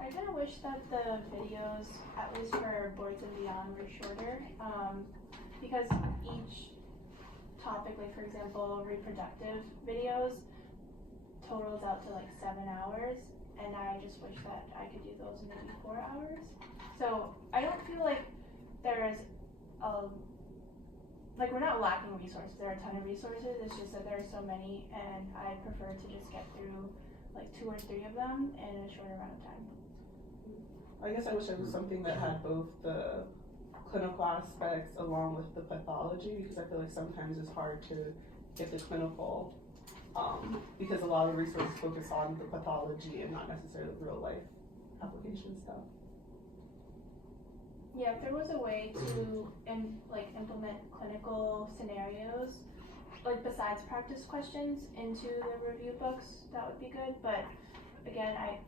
I kind of wish that the videos, at least for Boards and Beyond, were shorter, because each topic, like for example, reproductive videos, totals out to like 7 hours, and I just wish that I could do those in maybe 4 hours. So I don't feel like there's like we're not lacking resources. There are a ton of resources. It's just that there are so many, and I prefer to just get through like 2 or 3 of them in a shorter amount of time. I guess I wish there was something that had both the clinical aspects along with the pathology, because I feel like sometimes it's hard to get the clinical, because a lot of resources focus on the pathology and not necessarily real life application stuff. Yeah, if there was a way to implement clinical scenarios, like besides practice questions, into the review books, that would be good. But again, I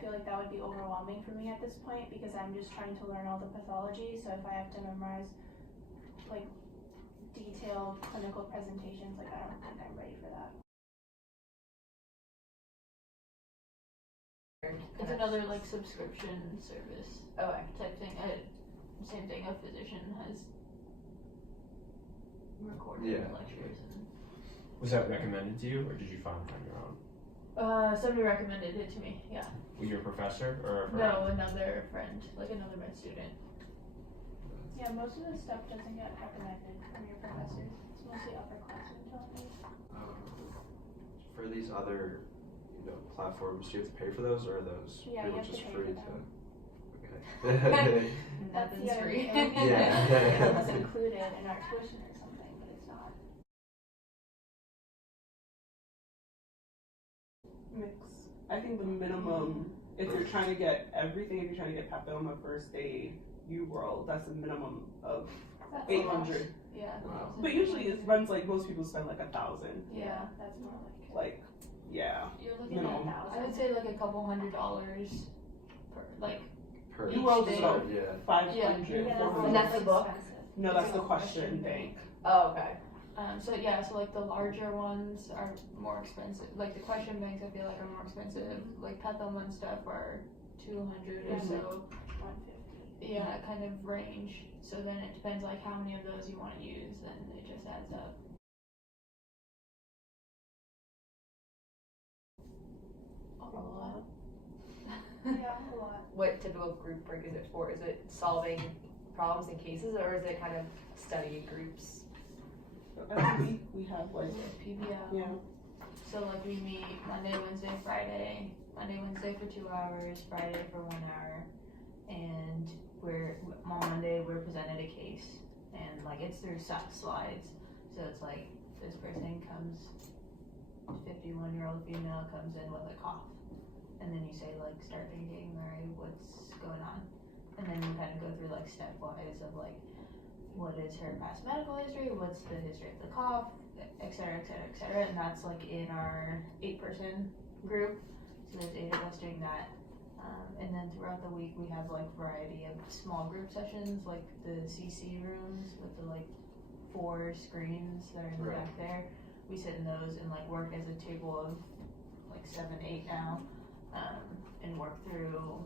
feel like that would be overwhelming for me at this point, because I'm just trying to learn all the pathology. So if I have to memorize like detailed clinical presentations, like I don't think I'm ready for that. It's another like subscription service type thing. Same thing, a physician has recorded lectures. And was that recommended to you, or did you find it on your own? Somebody recommended it to me, yeah. Was your professor or a friend? No, another friend, like another med student. Yeah, most of the stuff doesn't get recommended from your professors. It's mostly upperclassmen telling me. For these other, platforms, do you have to pay for those, or are those pretty much just free to? Okay. Nothing's free. It was included in our tuition or something, but it's not. Mix. I think the minimum, if you're trying to get everything, if you're trying to get papilloma, first aid, UWorld, that's a minimum of That's 800. Yeah. Wow. But usually it runs like most people spend like 1,000. Yeah. That's more Like, yeah. You're looking Minimum. at, I would say like a couple $100 per, like. Per UWorld is about yeah. 500, Yeah, 400. And that's the book? No, that's the question bank. Oh, okay. So like the larger ones are more expensive. Like the question banks, I feel like are more expensive. Like pathoma and stuff are 200 or so. 150. Yeah, kind of range. So then it depends like how many of those you want to use, and it just adds up. A lot. Yeah, a lot. What typical group break is it for? Is it solving problems and cases, or is it kind of study groups? Every week we have like, PBL. yeah. So like we meet Monday, Wednesday, Friday. Monday, Wednesday for 2 hours, Friday for 1 hour, and on Monday we're presented a case, and like it's through slides. So it's like this person comes, 51-year-old female comes in with a cough, and then you say like start thinking, all right, what's going on, and then you kind of go through like stepwise of like what is her past medical history, what's the history of the cough, et cetera, et cetera, et cetera. And that's like in our 8-person group. So there's 8 of us doing that. And then throughout the week we have like variety of small group sessions, like the CC rooms with the like 4 screens that are in the back there. We sit in those and like work as a table of like 7, 8 now, and work through.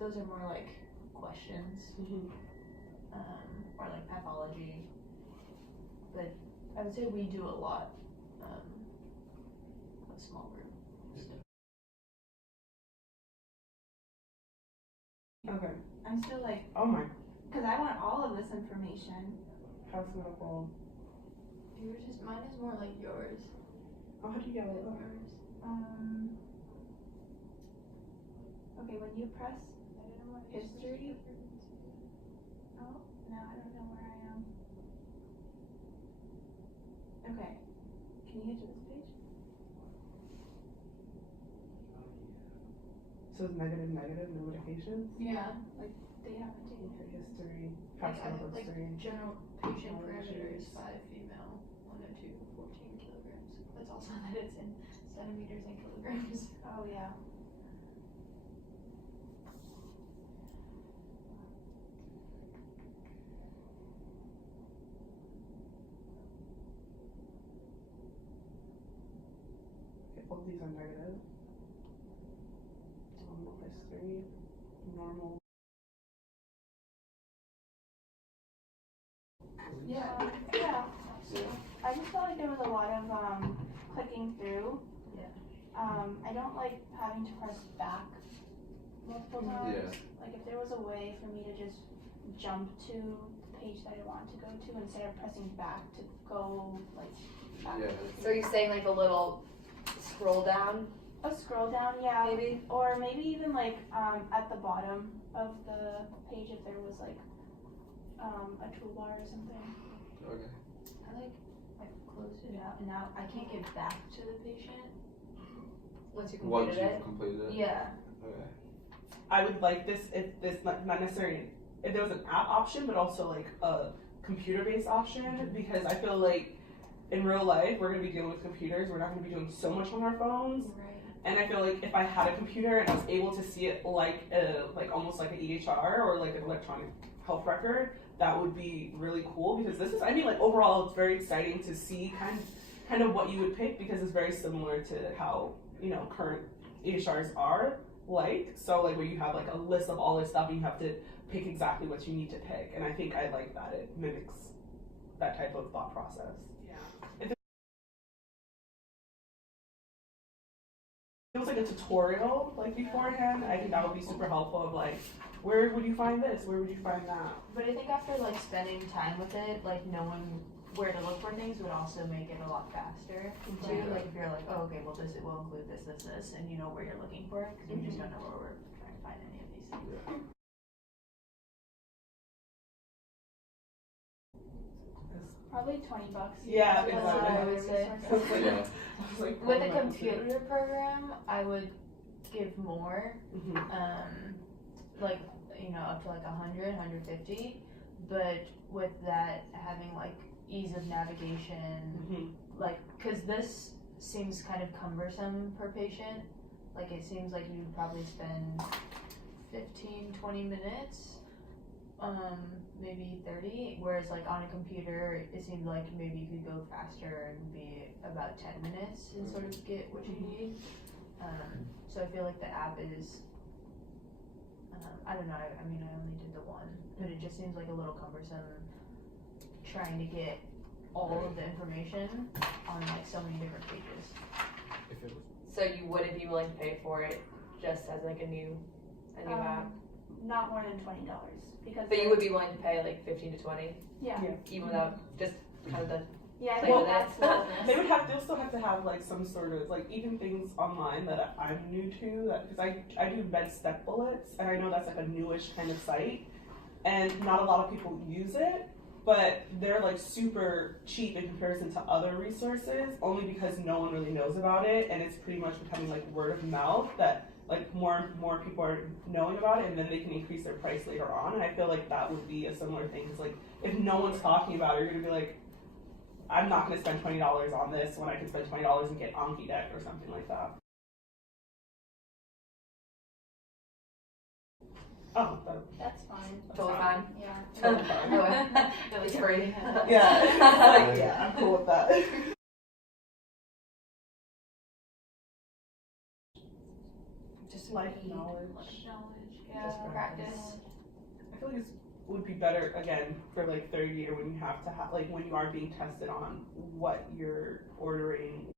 Those are more like questions. Or like pathology, but I would say we do a lot of small group stuff. Okay. I'm still like, Oh my. because I want all of this information. How's medical? Mine is more like yours. Oh, how do you get it? Okay, when you press history. Oh, no, I don't know where I am. Okay, can you get to this page? So it's negative, no medications? Yeah. Like, they haven't taken Okay, history, Like, past medical like history. general patient Allergies. parameters, 5 female, 102, 14 kilograms. That's also that it's in centimeters and kilograms. Oh, yeah. Okay, all these are negative. I don't know if I history, normal. Yeah. Yeah. I just felt like there was a lot of clicking through. Yeah. I don't like having to press back multiple times. Yeah. Like if there was a way for me to just jump to the page that I want to go to instead of pressing back to go like back. Yeah. So are you saying like the little scroll down, A scroll down, yeah. maybe? Or maybe even like at the bottom of the page if there was like a toolbar or something. Okay. I closed it out and now I can't get back to the patient. Once you Once completed you've it? completed it? Yeah. Okay. I would like this if this not necessarily if there was an app option, but also like a computer-based option, because I feel like in real life we're gonna be dealing with computers. We're not gonna be doing so much on our phones. Right. And I feel like if I had a computer and I was able to see it like almost like an EHR or like an electronic health record, that would be really cool, because this is, I mean, like overall it's very exciting to see kind of what you would pick, because it's very similar to how, you know, current EHRs are like. So like where you have like a list of all this stuff and you have to pick exactly what you need to pick. And I think I like that it mimics that type of thought process. Yeah. It was like a tutorial like beforehand, I think that would be super helpful of like, where would you find this? Where would you find that? But I think after like spending time with it, like knowing where to look for things would also make it a lot faster too. Yeah. Like if you're like, oh, okay, well this will include this, and you know where you're looking for it, because we just don't know where we're trying to find any of these things. Yeah. Probably $20. Yeah, That's exactly. what I would say. I was like, Yeah. I was like, With oh a my computer program, I would give more, Mhm. like, you know, up to like 100, 150, but with that having like ease of navigation, Mhm. like, cause this seems kind of cumbersome per patient, like it seems like you would probably spend 15, 20 minutes, maybe 30, whereas like on a computer, it seemed like maybe you could go faster and be about 10 minutes and sort of get what you need. So I feel like the app is, I don't know, I mean, I only did the one, but it just seems like a little cumbersome trying to get all of the information on like so many different pages. If it was So you wouldn't be willing to pay for it just as like a new app? Not more than $20 because. But you would be willing to pay like 15 to 20, Yeah. even without just kind of the, Yeah, I Play think with that's it. well. They'll still have to have like some sort of like even things online that I'm new to, that because I do med step bullets, and I know that's like a newish kind of site, and not a lot of people use it, but they're like super cheap in comparison to other resources, only because no one really knows about it, and it's pretty much becoming like word of mouth that like more people are knowing about it, and then they can increase their price later on. And I feel like that would be a similar thing, because like if no one's talking about it, you're gonna be like, I'm not going to spend $20 on this when I can spend $20 and get Anki Deck or something like that. Oh, That's fine. totally fine. Yeah. Totally fine. It's free. Yeah, it's like, yeah, I'm cool with that. Just life knowledge. Yeah, Just practice. I feel like it would be better again for like third year when you have to have like when you are being tested on what you're ordering,